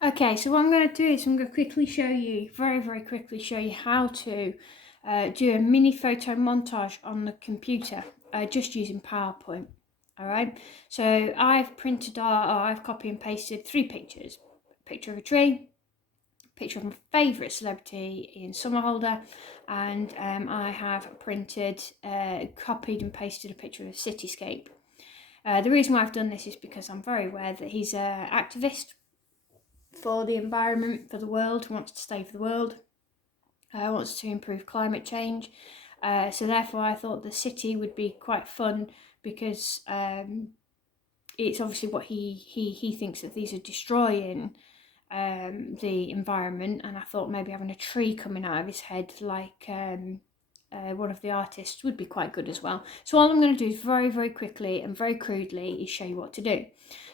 Okay, so what I'm going to do is I'm going to quickly show you, very quickly show you how to do a mini photo montage on the computer, just using PowerPoint. All right, so I've printed or I've copy and pasted 3 pictures: a picture of a tree, a picture of my favourite celebrity, Ian Somerhalder, and I have printed, copied and pasted a picture of a cityscape. The reason why I've done this is because I'm very aware that he's an activist for the environment, for the world, wants to save the world, wants to improve climate change. So therefore I thought the city would be quite fun because it's obviously what he thinks that these are destroying the environment, and I thought maybe having a tree coming out of his head like one of the artists would be quite good as well. So all I'm going to do is very quickly and very crudely is show you what to do.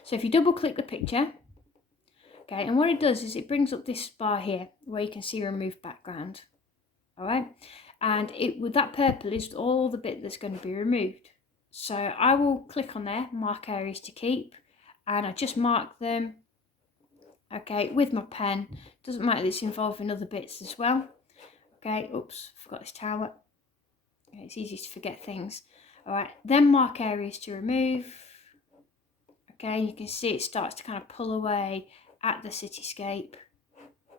So if you double click the picture, okay, and what it does is it brings up this bar here where you can see remove background. All right, and it with that purple is all the bit that's going to be removed. So I will click on there, mark areas to keep, and I just mark them, okay, with my pen. Doesn't matter, it's involving other bits as well. Okay, oops, forgot this tower. Okay, it's easy to forget things. All right, then mark areas to remove. Okay, you can see it starts to kind of pull away at the cityscape,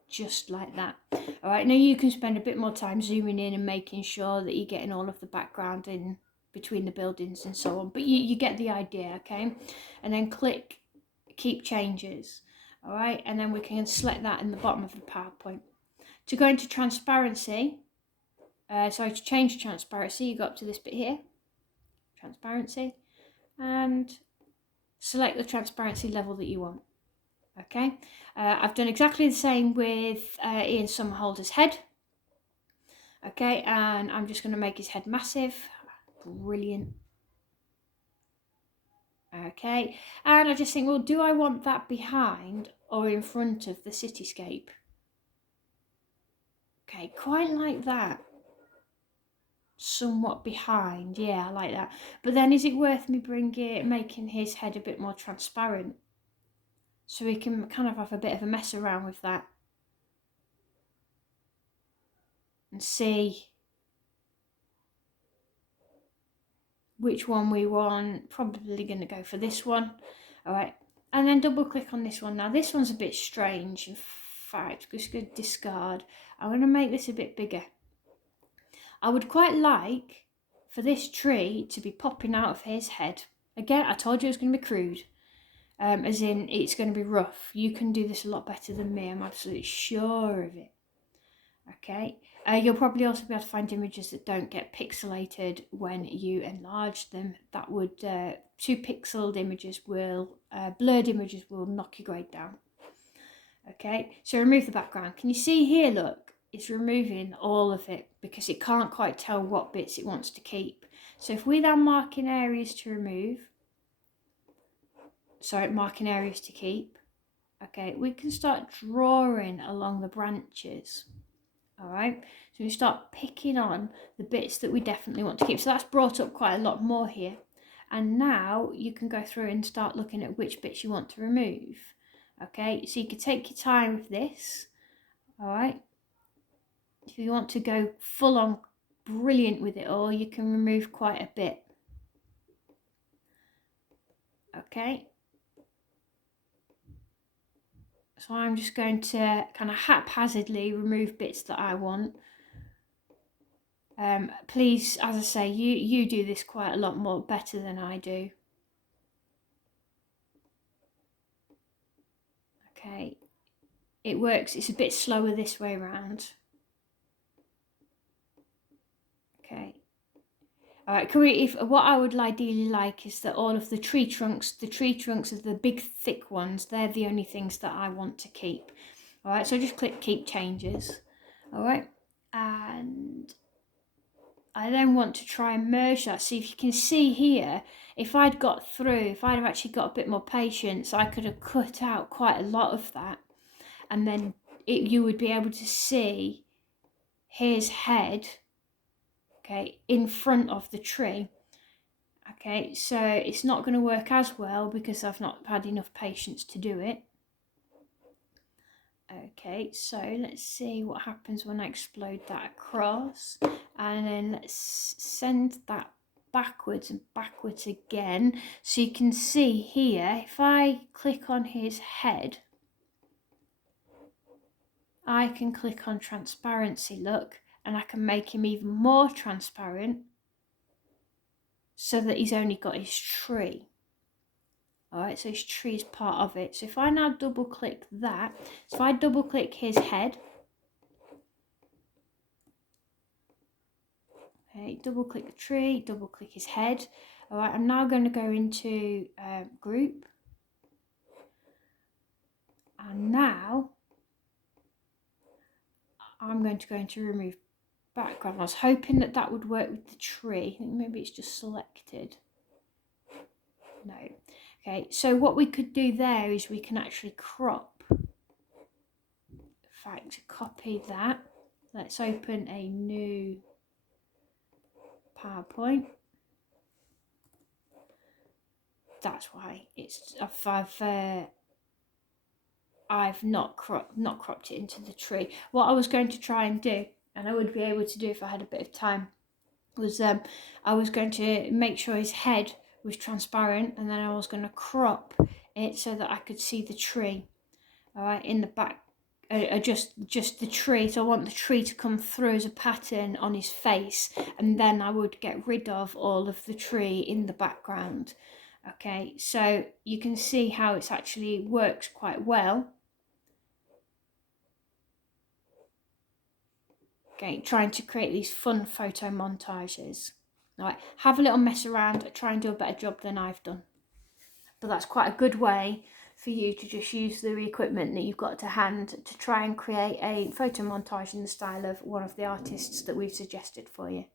just like that. All right, now you can spend a bit more time zooming in and making sure that you're getting all of the background in between the buildings and so on, but you get the idea, okay? And then click keep changes. All right, and then we can select that in the bottom of the PowerPoint. To go into transparency, to change transparency, you go up to this bit here, transparency, and select the transparency level that you want. Okay, I've done exactly the same with Ian Somerhalder's head. Okay, and I'm just going to make his head massive. Brilliant. Okay, and I just think, well, do I want that behind or in front of the cityscape? Okay, quite like that. Somewhat behind, yeah, I like that. But then is it worth me making his head a bit more transparent? So we can kind of have a bit of a mess around with that. And see which one we want. Probably going to go for this one. All right, and then double click on this one. Now this one's a bit strange. In fact, just going to discard. I'm going to make this a bit bigger. I would quite like for this tree to be popping out of his head. Again, I told you it was going to be crude. As in, it's going to be rough. You can do this a lot better than me. I'm absolutely sure of it. Okay, you'll probably also be able to find images that don't get pixelated when you enlarge them. That would 2-pixeled images will blurred images will knock your grade down. Okay, so remove the background. Can you see here? Look, it's removing all of it because it can't quite tell what bits it wants to keep. So if we then marking areas to remove, marking areas to keep. Okay, we can start drawing along the branches. All right, so we start picking on the bits that we definitely want to keep. So that's brought up quite a lot more here. And now you can go through and start looking at which bits you want to remove. Okay, so you can take your time with this. All right, if you want to go full on brilliant with it all, you can remove quite a bit. Okay, so I'm just going to kind of haphazardly remove bits that I want. Please, as I say, you do this quite a lot more better than I do. Okay, it works. It's a bit slower this way around. Okay. All right. What I would ideally like is that all of the tree trunks of the big thick ones, they're the only things that I want to keep. All right. So just click keep changes. All right, and I then want to try and merge that. See if you can see here, if I'd actually got a bit more patience, I could have cut out quite a lot of that. And then you would be able to see his head, okay, in front of the tree. Okay, so it's not going to work as well because I've not had enough patience to do it. Okay, so let's see what happens when I explode that across, and then let's send that backwards and backwards again. So you can see here, if I click on his head, I can click on transparency, look, and I can make him even more transparent so that he's only got his tree. Alright, so his tree is part of it. So if I now double click that, so if I double click his head, okay, double click the tree, double click his head. Alright, I'm now going to go into group. And now I'm going to go into remove background. I was hoping that that would work with the tree. I think maybe it's just selected. No. Okay, so what we could do there is we can actually crop. In fact, copy that. Let's open a new PowerPoint. That's why it's I've not cropped it into the tree. What I was going to try and do, and I would be able to do if I had a bit of time, was I was going to make sure his head was transparent, and then I was going to crop it so that I could see the tree. All right, in the back, just the tree. So I want the tree to come through as a pattern on his face, and then I would get rid of all of the tree in the background. Okay, so you can see how it actually works quite well. Okay, trying to create these fun photo montages. All right, have a little mess around, try and do a better job than I've done. But that's quite a good way for you to just use the equipment that you've got to hand to try and create a photo montage in the style of one of the artists that we've suggested for you.